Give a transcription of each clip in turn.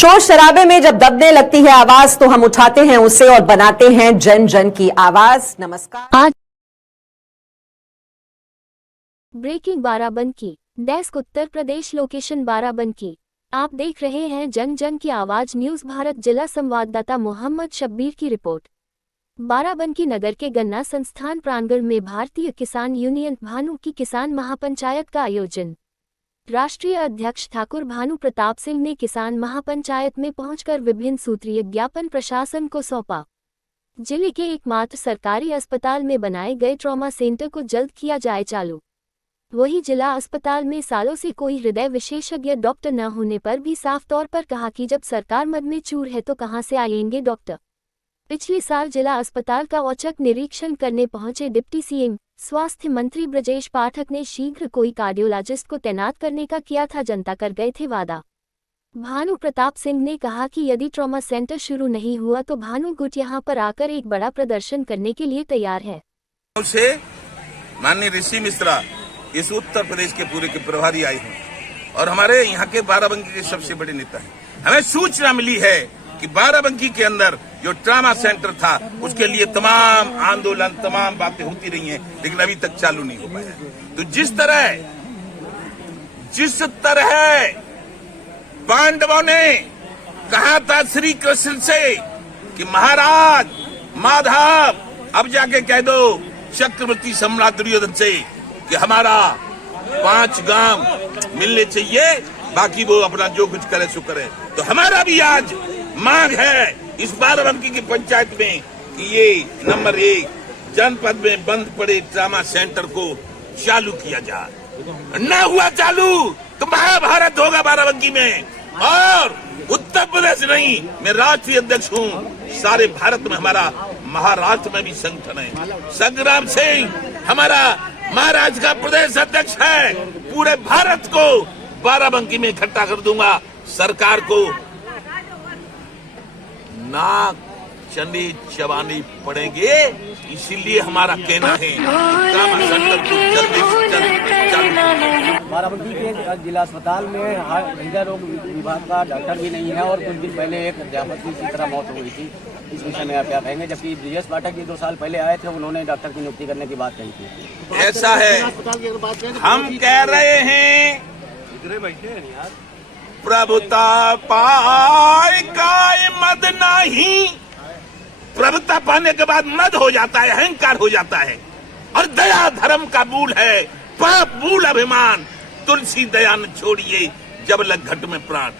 शोर शराबे में जब दबने लगती है आवाज तो हम उठाते हैं उसे और बनाते हैं जन जन की आवाज। नमस्कार। आज breaking Barabanki desk Uttar Pradesh location Barabanki. आप देख रहे हैं जन जन की आवाज न्यूज भारत। जिला संवाददाता मोहम्मद शब्बीर की रिपोर्ट। बाराबंकी नगर के गन्ना संस्थान प्रांगण में भारतीय किसान यूनियन भानु की किसान महापंचायत का आयोजन। राष्ट्रीय अध्यक्ष ठाकुर भानु प्रताप सिंह ने किसान महापंचायत में पहुंचकर विभिन्न सूत्रीय ज्ञापन प्रशासन को सौंपा। जिले के एकमात्र सरकारी अस्पताल में बनाए गए ट्रॉमा सेंटर को जल्द किया जाए चालू। वहीं जिला अस्पताल में सालों से कोई हृदय विशेषज्ञ डॉक्टर न होने पर भी साफ तौर पर कहा कि जब सरकार मद में चूर है तो कहां से आएंगे डॉक्टर। पिछले साल जिला अस्पताल का औचक निरीक्षण करने पहुंचे डिप्टी सीएम स्वास्थ्य मंत्री ब्रजेश पाठक ने शीघ्र कोई कार्डियोलॉजिस्ट को तैनात करने का किया था, जनता कर गए थे वादा। भानु प्रताप सिंह ने कहा कि यदि ट्रॉमा सेंटर शुरू नहीं हुआ तो भानु गुट यहां पर आकर एक बड़ा प्रदर्शन करने के लिए तैयार है। माननीय ऋषि मिश्रा इस उत्तर प्रदेश के पूरे के प्रभारी आए हैं और हमारे यहाँ के बाराबंकी के सबसे बड़े नेता हैं। हमें सूचना मिली है कि बाराबंकी के अंदर जो ट्रॉमा सेंटर था उसके लिए तमाम आंदोलन तमाम बातें होती रही हैं, लेकिन अभी तक चालू नहीं हो पाया। तो जिस तरह पांडवों ने कहा था श्री कृष्ण से कि महाराज माधव अब जाके कह दो चक्रवर्ती सम्राट दुर्योधन से कि हमारा 5 गांव मिलने चाहिए, बाकी वो अपना जो कुछ करे सो करे। तो हमारा भी आज मांग है इस बाराबंकी की पंचायत में कि ये नंबर 1 जनपद में बंद पड़े ट्रॉमा सेंटर को चालू किया जाए। न हुआ चालू तो महाभारत होगा बाराबंकी में। और उत्तर प्रदेश नहीं, मैं राष्ट्रीय अध्यक्ष हूँ, सारे भारत में हमारा महाराष्ट्र में भी संगठन है। संग्राम सिंह हमारा महाराष्ट्र का प्रदेश अध्यक्ष है। पूरे भारत को बाराबंकी में इकट्ठा कर दूंगा। सरकार को नाक चने चबाने पड़ेंगे, इसीलिए हमारा कहना है बाराबंकी के जिला अस्पताल में हृदय रोग विभाग का डॉक्टर भी नहीं है और कुछ दिन पहले एक अध्यापक की इसी तरह मौत हुई थी। इस विषय में आप क्या कहेंगे? जबकि ब्रजेश पाठक जी 2 साल पहले आए थे, उन्होंने डॉक्टर की नियुक्ति करने की बात कही थी। ऐसा है, हम कह रहे हैं प्रभुता पाए काय मद नहीं। प्रभुता पाने के बाद मद हो जाता है, अहंकार हो जाता है। और दया धर्म का मूल है, पाप मूल अभिमान। तुलसी दया न छोड़िए जब लग घट में प्राण।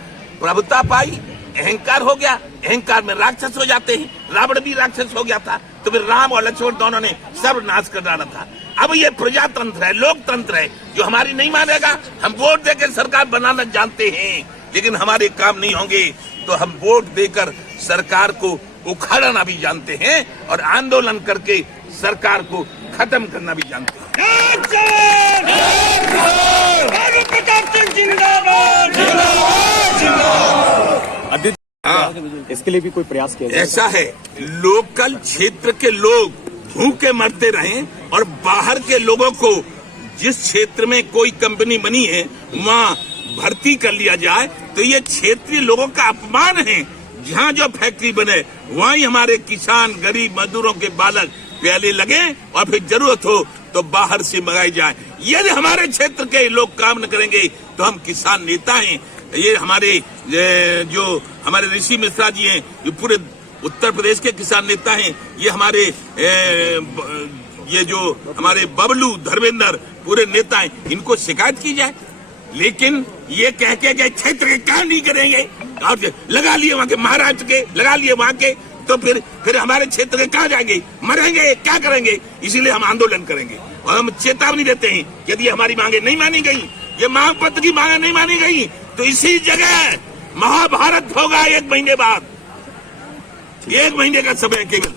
प्रभुता पाई, अहंकार हो गया, अहंकार में राक्षस हो जाते हैं। रावण भी राक्षस हो गया था, तो फिर राम और लक्ष्मण दोनों ने सब नाश कर डाला था। अब ये प्रजातंत्र है, लोकतंत्र है, जो हमारी नहीं मानेगा। हम वोट देकर सरकार बनाना जानते हैं, लेकिन हमारे काम नहीं होंगे तो हम वोट देकर सरकार को उखाड़ना भी जानते हैं और आंदोलन करके सरकार को खत्म करना भी जानते हैं। इसके लिए भी कोई प्रयास किया जाए? ऐसा है, लोकल क्षेत्र के लोग भूखे मरते रहे और बाहर के लोगों को जिस क्षेत्र में कोई कंपनी बनी है वहाँ भर्ती कर लिया जाए, तो ये क्षेत्रीय लोगों का अपमान है। जहाँ जो फैक्ट्री बने वहीं हमारे किसान गरीब मजदूरों के बालक पहले लगे और फिर जरूरत हो तो बाहर से मंगाई जाए। यदि हमारे क्षेत्र के लोग काम न करेंगे तो हम किसान नेता हैं। ये हमारे जो हमारे ऋषि मिश्रा जी हैं, ये पूरे उत्तर प्रदेश के किसान नेता हैं। ये हमारे ये जो हमारे बबलू धर्मेंद्र पूरे नेता हैं, इनको शिकायत की जाए। लेकिन ये कह के क्षेत्र के काम नहीं करेंगे और लगा लिए वहाँ के महाराष्ट्र के, लगा लिए वहाँ के, तो फिर हमारे क्षेत्र के कहाँ जाएंगे? मरेंगे, क्या करेंगे? इसीलिए हम आंदोलन करेंगे और हम चेतावनी देते हैं कि यदि हमारी मांगे नहीं मानी गई, ये मांग पत्र की मांगे नहीं मानी गई, तो इसी जगह महाभारत होगा 1 महीने बाद। 1 महीने का समय केवल।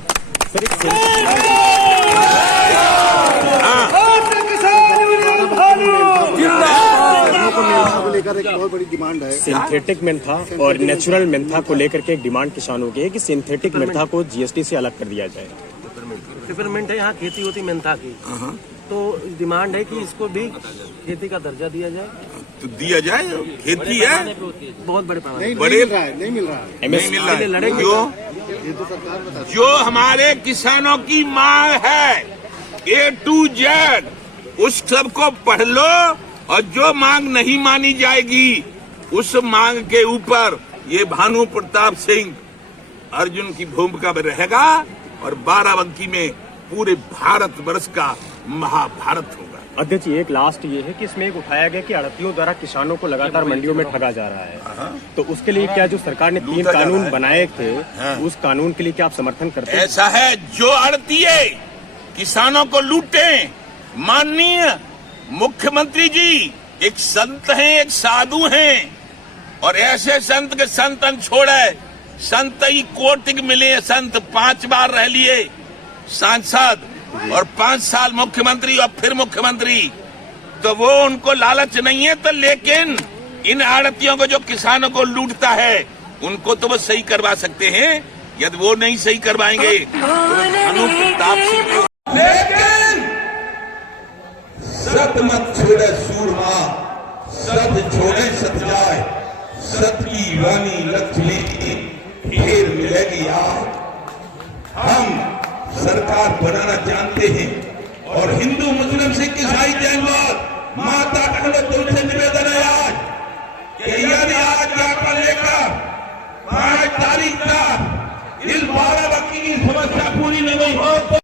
को लेकर एक बहुत बड़ी डिमांड है। सिंथेटिक मेंथा और नेचुरल मेंथा को लेकर के एक डिमांड किसानों की है कि सिंथेटिक मेंथा को जीएसटी से अलग कर दिया जाए। पिपरमेंट है, यहाँ खेती होती मेंथा की, तो डिमांड है कि इसको भी खेती का दर्जा दिया जाए। तो दिया जाए, खेती है, बहुत बड़े पैमाने बड़े नहीं मिल रहा है। नहीं मिल रहा है। लड़ेंगे। जो हमारे किसानों की मांग है A to Z, उस सब को पढ़ लो, और जो मांग नहीं मानी जाएगी उस मांग के ऊपर ये भानु प्रताप सिंह अर्जुन की भूमिका में रहेगा, और बाराबंकी में पूरे भारत वर्ष का महाभारत होगा। अध्यक्ष जी, एक लास्ट ये है कि इसमें एक उठाया गया कि आड़तियों द्वारा किसानों को लगातार मंडियों में ठगा जा रहा है, तो उसके लिए क्या जो सरकार ने 3 कानून बनाए थे, उस कानून के लिए क्या आप समर्थन करते हैं? ऐसा है, जो आड़तिए किसानों को लूटे, माननीय मुख्यमंत्री जी एक संत हैं, एक साधु हैं, और ऐसे संत के संतन छोड़े, संत ही कोटिक मिले, संत 5 बार रह लिए सांसद और 5 साल मुख्यमंत्री और फिर मुख्यमंत्री, तो वो उनको लालच नहीं है। तो लेकिन इन आड़तियों को जो किसानों को लूटता है उनको तो वो सही करवा सकते हैं, यदि वो नहीं सही करवाएंगे तो भानु प्रताप सिंह को। लेकिन सत मत छोड़े सूरमा, सत छोड़े सत जाए, सत की वाणी लक्ष्मी फिर मिलेगी आज। हम सरकार बनाना जानते हैं, और हिंदू मुस्लिम सिख ईसाई